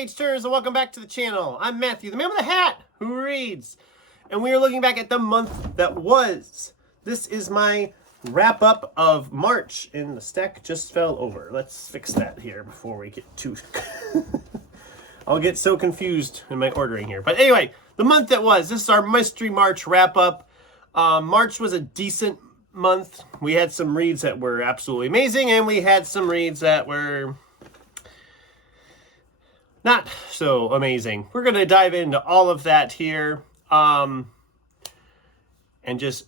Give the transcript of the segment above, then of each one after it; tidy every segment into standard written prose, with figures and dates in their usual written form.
page turners, and welcome back to the channel. I'm Matthew, the man with the hat who reads, and we are looking back at the month that was. This is my wrap up of March, and the stack just fell over. Let's fix that here before we get too I'll get so confused in my ordering here. But anyway, the month that was. This is our Mystery March wrap up. March was a decent month. We had some reads that were absolutely amazing, and we had some reads that were not so amazing. We're going to dive into all of that here, and just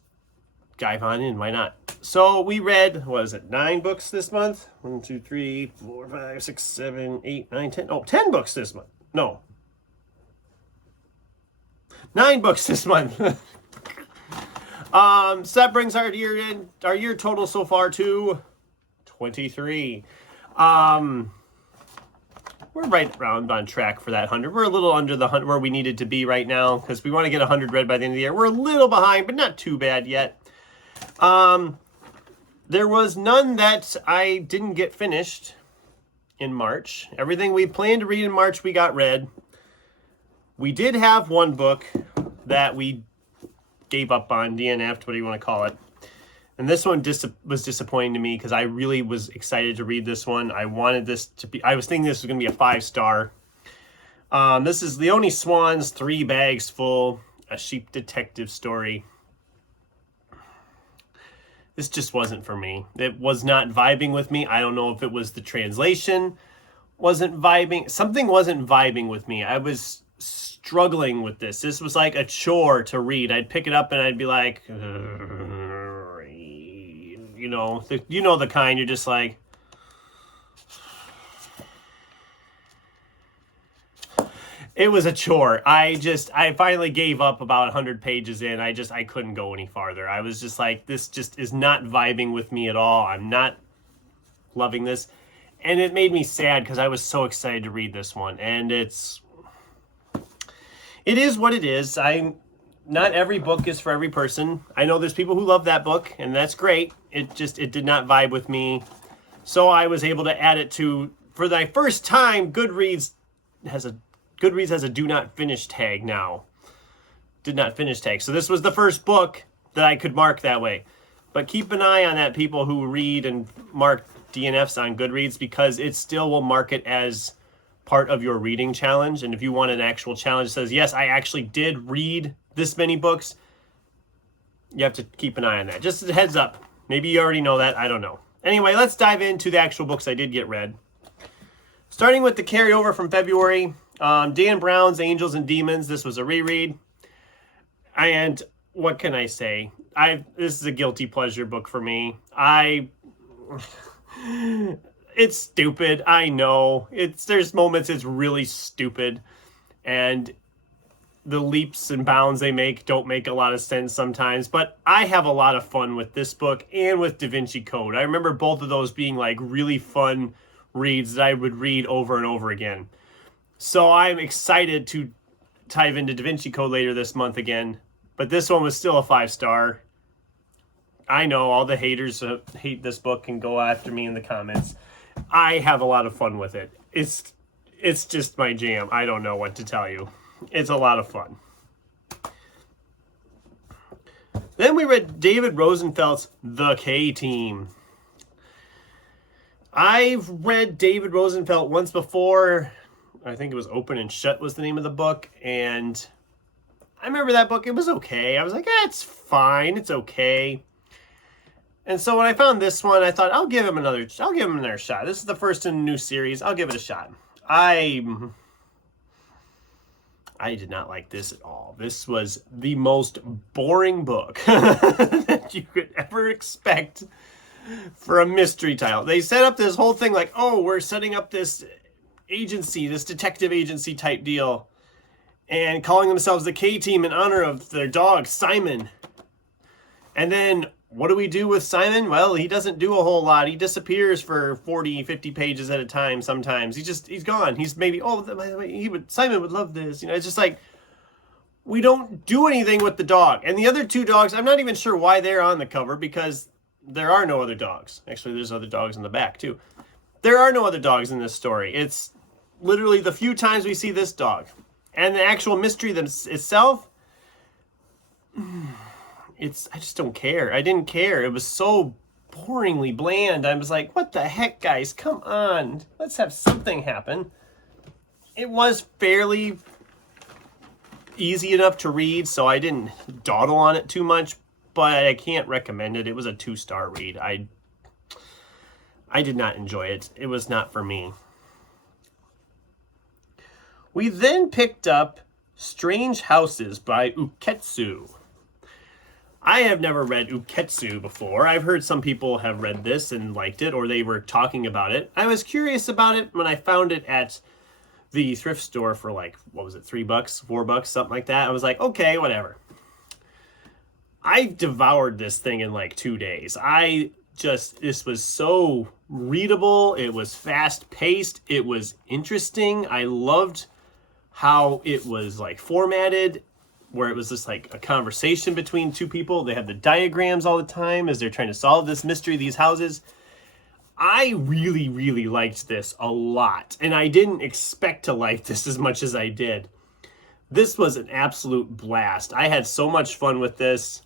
dive on in. Why not? So we read, what is it, 9 books this month? 1, 2, 3, 4, 5, 6, 7, 8, 9, 10. Oh, 10 books this month. No. 9 books this month. So that brings our year total so far to 23. We're right around on track for that 100. We're a little under the 100 where we needed to be right now because we want to get 100 read by the end of the year. We're a little behind, but not too bad yet. There was none that I didn't get finished in March. Everything we planned to read in March, we got read. We did have one book that we gave up on, DNF'd, what do you want to call it? And this one was disappointing to me because I really was excited to read this one. I wanted this to be, I was thinking this was going to be a 5-star. This is Leonie Swan's 3 Bags Full, a sheep detective story. This just wasn't for me. It was not vibing with me. I don't know if it was the translation wasn't vibing. Something wasn't vibing with me. I was struggling with this. This was like a chore to read. I'd pick it up and I'd be like, you know the kind, you're just like, it was a chore. I finally gave up about 100 pages in. I couldn't go any farther. I was just like, this just is not vibing with me at all. I'm not loving this. And it made me sad because I was so excited to read this one. And it is what it is. Not every book is for every person. I know there's people who love that book, and that's great. It did not vibe with me. So I was able to add it to, for the first time, Goodreads has a do not finish tag now. Did not finish tag. So this was the first book that I could mark that way. But keep an eye on that, people who read and mark DNFs on Goodreads, because it still will mark it as part of your reading challenge. And if you want an actual challenge that says, yes, I actually did read this many books, you have to keep an eye on that. Just a heads up. Maybe you already know that. I don't know. Anyway, let's dive into the actual books I did get read. Starting with the carryover from February, Dan Brown's Angels and Demons. This was a reread. And what can I say? This is a guilty pleasure book for me. It's stupid. I know. There's moments it's really stupid. And the leaps and bounds they make don't make a lot of sense sometimes. But I have a lot of fun with this book and with Da Vinci Code. I remember both of those being like really fun reads that I would read over and over again. So I'm excited to dive into Da Vinci Code later this month again. But this one was still a 5-star. I know all the haters hate this book and go after me in the comments. I have a lot of fun with it. It's just my jam. I don't know what to tell you. It's a lot of fun. Then we read David Rosenfeld's The K-Team. I've read David Rosenfeld once before. I think it was Open and Shut was the name of the book. And I remember that book. It was okay. I was like, it's fine. It's okay. And so when I found this one, I thought, I'll give him another shot. This is the first in a new series. I'll give it a shot. I did not like this at all. This was the most boring book that you could ever expect for a mystery title. They set up this whole thing like, oh, we're setting up this agency, this detective agency type deal, and calling themselves the K-Team in honor of their dog, Simon. And then what do we do with Simon? Well, he doesn't do a whole lot. He disappears for 40, 50 pages at a time sometimes. He's gone. He's maybe, Simon would love this. It's just like, we don't do anything with the dog. And the other 2 dogs, I'm not even sure why they're on the cover, because there are no other dogs. Actually, there's other dogs in the back too. There are no other dogs in this story. It's literally the few times we see this dog. And the actual mystery itself, I just don't care. I didn't care. It was so boringly bland. I was like, what the heck, guys? Come on. Let's have something happen. It was fairly easy enough to read, so I didn't dawdle on it too much, but I can't recommend it. It was a 2-star read. I did not enjoy it. It was not for me. We then picked up Strange Houses by Uketsu. I have never read Uketsu before. I've heard some people have read this and liked it, or they were talking about it. I was curious about it when I found it at the thrift store for like, what was it, $3, $4, something like that. I was like, okay, whatever. I devoured this thing in like 2 days. This was so readable. It was fast paced. It was interesting. I loved how it was like formatted, where it was just like a conversation between two people. They have the diagrams all the time as they're trying to solve this mystery, these houses. I really, really liked this a lot, and I didn't expect to like this as much as I did. This was an absolute blast. I had so much fun with this.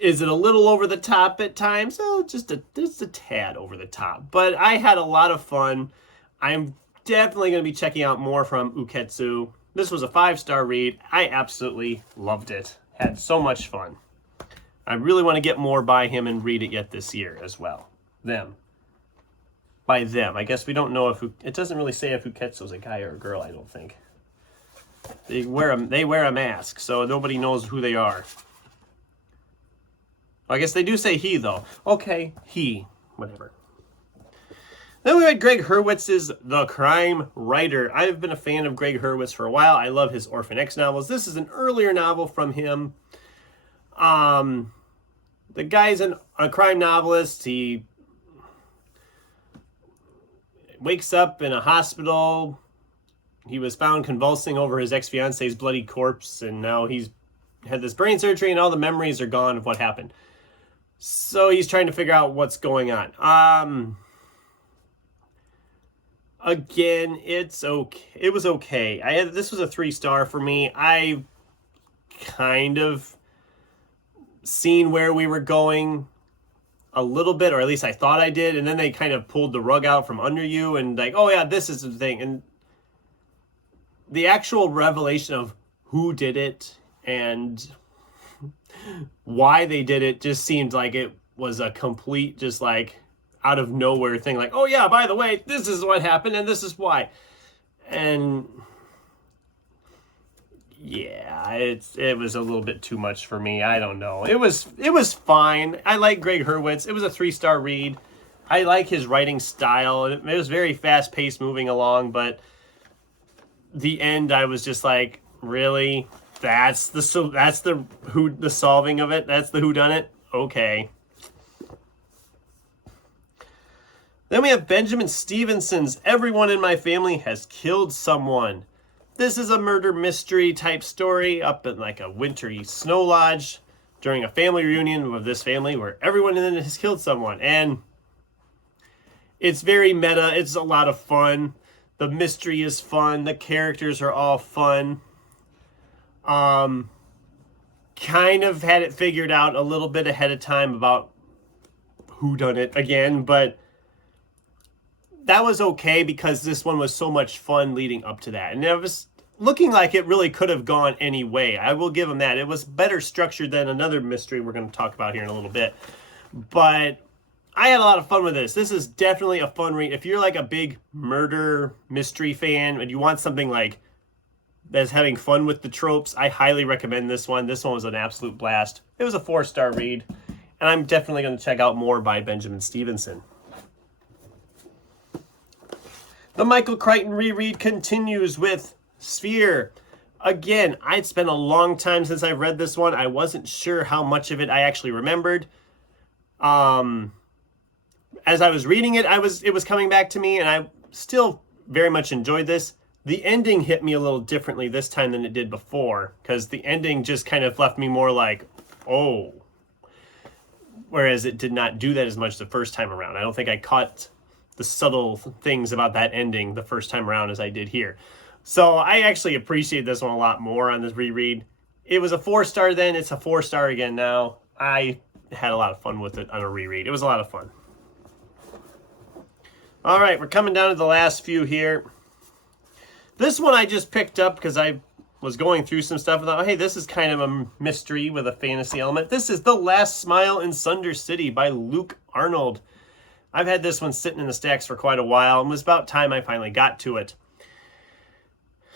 Is it a little over the top at times? Oh, just a tad over the top. But I had a lot of fun. I'm definitely going to be checking out more from Uketsu. This was a 5-star read. I absolutely loved it. Had so much fun. I really want to get more by him and read it yet this year as well. By them. I guess we don't know if... It doesn't really say if Uketsu is a guy or a girl, I don't think. They wear a mask, so nobody knows who they are. I guess they do say he, though. Okay, he. Whatever. Then we had Greg Hurwitz's The Crime Writer. I've been a fan of Greg Hurwitz for a while. I love his Orphan X novels. This is an earlier novel from him. The guy's a crime novelist. He wakes up in a hospital. He was found convulsing over his ex-fiance's bloody corpse, and now he's had this brain surgery, and all the memories are gone of what happened. So he's trying to figure out what's going on. Again, it's okay. It was okay. This was a 3-star for me. I kind of seen where we were going a little bit, or at least I thought I did, and then they kind of pulled the rug out from under you and like, oh yeah, this is the thing. And the actual revelation of who did it and why they did it just seemed like it was a complete, just like out of nowhere thing. Like, oh yeah, by the way, this is what happened and this is why. And yeah, it was a little bit too much for me. I don't know. It was fine. I like Greg Hurwitz. It was a 3-star read. I like his writing style. It was very fast paced moving along, but the end I was just like, really? That's the solving of it. That's the whodunit. Okay. Then we have Benjamin Stevenson's Everyone in My Family Has Killed Someone. This is a murder mystery type story up in like a wintry snow lodge during a family reunion of this family where everyone in it has killed someone. And it's very meta. It's a lot of fun. The mystery is fun. The characters are all fun. Kind of had it figured out a little bit ahead of time about who done it again, but that was okay because this one was so much fun leading up to that. And it was looking like it really could have gone any way. I will give them that. It was better structured than another mystery we're going to talk about here in a little bit. But I had a lot of fun with this. This is definitely a fun read. If you're like a big murder mystery fan and you want something like that's having fun with the tropes, I highly recommend this one. This one was an absolute blast. It was a 4-star read. And I'm definitely going to check out more by Benjamin Stevenson. The Michael Crichton reread continues with Sphere. Again, I'd spent a long time since I read this one. I wasn't sure how much of it I actually remembered. As I was reading it, it was coming back to me, and I still very much enjoyed this. The ending hit me a little differently this time than it did before, because the ending just kind of left me more like, oh. Whereas it did not do that as much the first time around. I don't think I caught subtle things about that ending the first time around as I did here. So I actually appreciate this one a lot more on this reread. It was a 4-star then, it's a 4-star again now. I had a lot of fun with it on a reread. It was a lot of fun. All right, we're coming down to the last few here. This one I just picked up because I was going through some stuff and thought, hey, this is kind of a mystery with a fantasy element. This is The Last Smile in Sunder City by Luke Arnold. I've had this one sitting in the stacks for quite a while, and it was about time I finally got to it.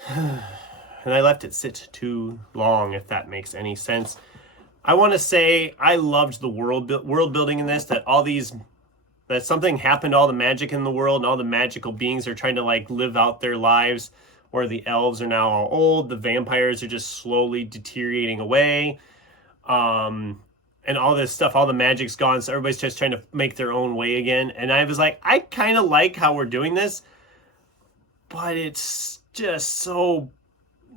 And I left it sit too long, if that makes any sense. I want to say I loved the world building in this, that something happened to all the magic in the world, and all the magical beings are trying to like live out their lives, where the elves are now all old, the vampires are just slowly deteriorating away, and all this stuff, all the magic's gone, so everybody's just trying to make their own way again. And I was like, I kind of like how we're doing this, but it's just so...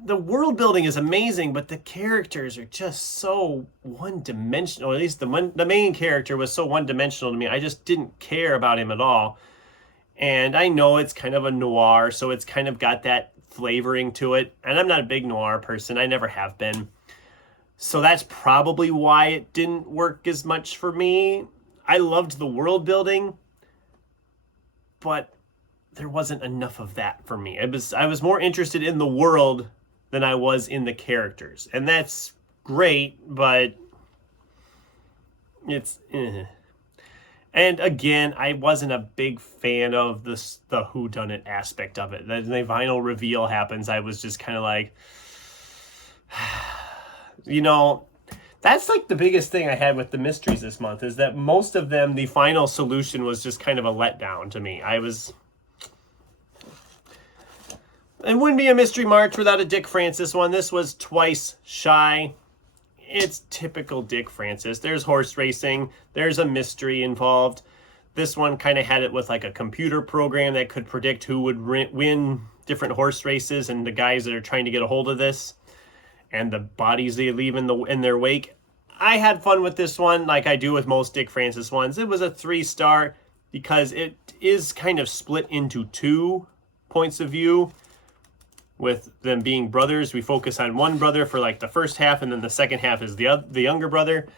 The world building is amazing, but the characters are just so one-dimensional. At least the main character was so one-dimensional to me. I just didn't care about him at all. And I know it's kind of a noir, so it's kind of got that flavoring to it. And I'm not a big noir person. I never have been. So that's probably why it didn't work as much for me. I loved the world building, but there wasn't enough of that for me. I was more interested in the world than I was in the characters. And that's great, but it's... And again, I wasn't a big fan of the whodunit aspect of it. Then the vinyl reveal happens, I was just kind of like... You know, that's like the biggest thing I had with the mysteries this month, is that most of them, the final solution was just kind of a letdown to me. It wouldn't be a Mystery March without a Dick Francis one. This was twice shy. It's typical Dick Francis. There's horse racing. There's a mystery involved. This one kind of had it with like a computer program that could predict who would win different horse races, and the guys that are trying to get a hold of this, and the bodies they leave in their wake. I had fun with this one like I do with most Dick Francis ones. It was a 3-star because it is kind of split into 2 points of view. With them being brothers, we focus on one brother for like the first half, and then the second half is the younger brother.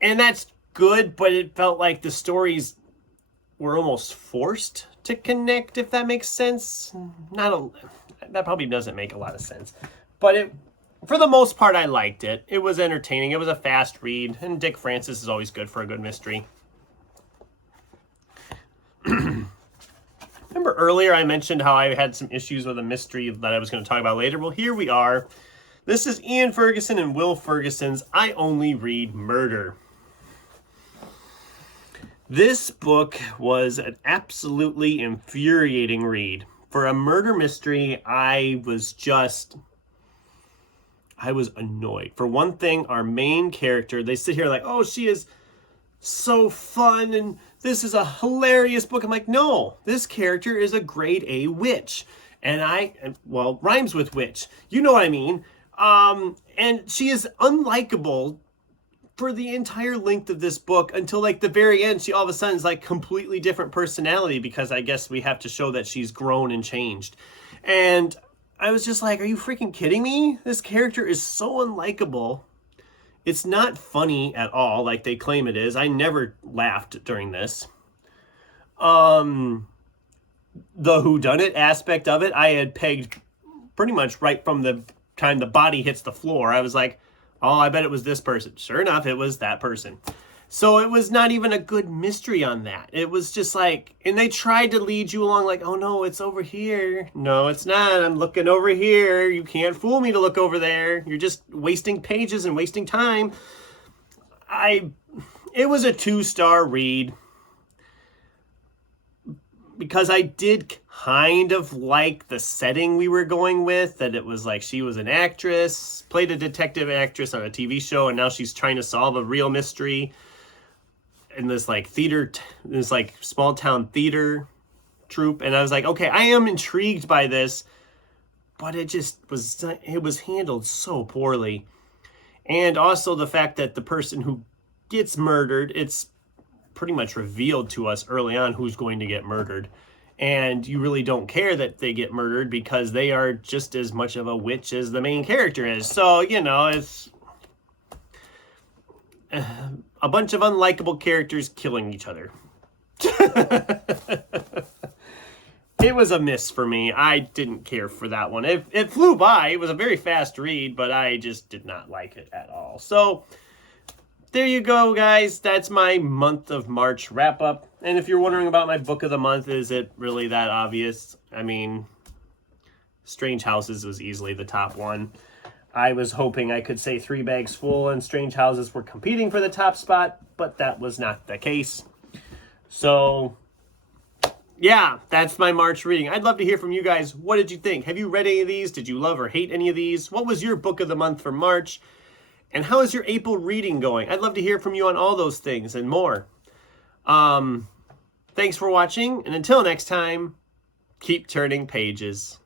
And that's good, but it felt like the stories were almost forced to connect, if that makes sense. That probably doesn't make a lot of sense. But for the most part, I liked it. It was entertaining. It was a fast read, and Dick Francis is always good for a good mystery. Remember earlier I mentioned how I had some issues with a mystery that I was going to talk about later? Well, here we are. This is Ian Ferguson and Will Ferguson's I Only Read Murder. This book was an absolutely infuriating read. For a murder mystery, I was annoyed. For one thing, our main character, they sit here like, oh, she is so fun and this is a hilarious book. I'm like, no, this character is a grade A witch. Well, rhymes with witch. You know what I mean. And she is unlikable for the entire length of this book until like the very end. She all of a sudden is like completely different personality, because I guess we have to show that she's grown and changed. And I was just like, are you freaking kidding me? This character is so unlikable. It's not funny at all like they claim it is. I never laughed during this. The whodunit aspect of it, I had pegged pretty much right from the time the body hits the floor. I was like, oh, I bet it was this person. Sure enough, it was that person. So it was not even a good mystery on that. It was just like, and they tried to lead you along like, oh no, it's over here. No, it's not. I'm looking over here. You can't fool me to look over there. You're just wasting pages and wasting time. It was a 2-star read because I did kind of like the setting we were going with, that it was like she was an actress, played a detective actress on a TV show, and now she's trying to solve a real mystery in this like theater, this like small town theater troupe. And I was like, okay, I am intrigued by this, but it was handled so poorly. And also the fact that the person who gets murdered, it's pretty much revealed to us early on who's going to get murdered. And you really don't care that they get murdered because they are just as much of a witch as the main character is. So, you know, it's a bunch of unlikable characters killing each other. It was a miss for me. I didn't care for that one. It flew by. It was a very fast read, but I just did not like it at all. So there you go, guys. That's my month of March wrap up. And if you're wondering about my book of the month, is it really that obvious? I mean, Strange Houses was easily the top one. I was hoping I could say Three Bags Full and Strange Houses were competing for the top spot, but that was not the case. So yeah, that's my March reading. I'd love to hear from you guys. What did you think? Have you read any of these? Did you love or hate any of these? What was your book of the month for March? And how is your April reading going? I'd love to hear from you on all those things and more. Thanks for watching, and until next time, keep turning pages.